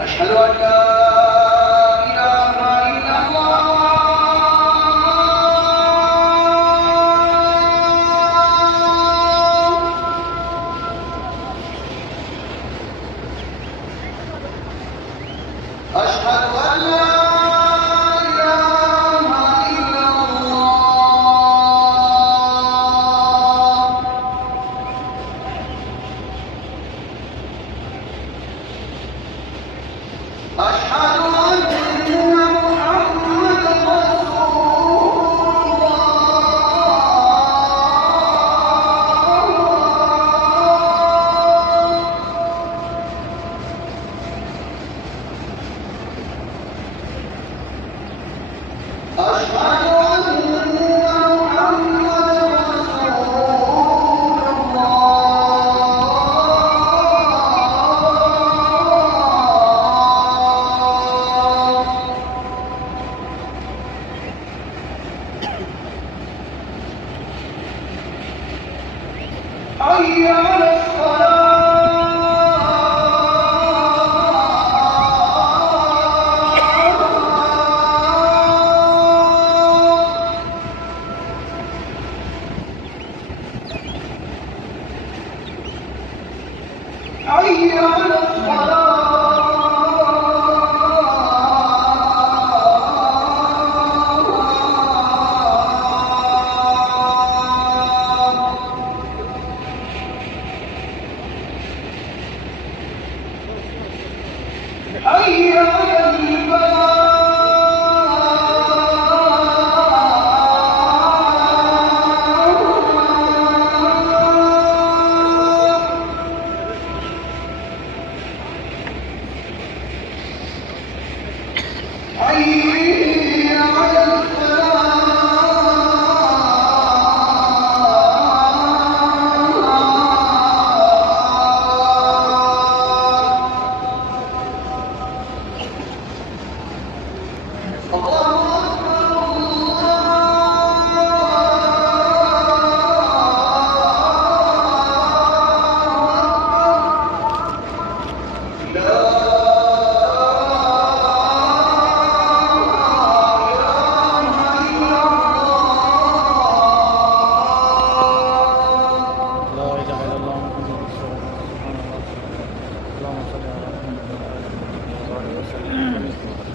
أشهد أن لا إله إلا الله أشهد أن لا إله إلا الله أشهد أن محمدا رسول الله أشهد أن محمدا رسول الله حي على حي على حي على الفلاح حي على اللهم صل على محمد وعلى آله وصحبه وسلم.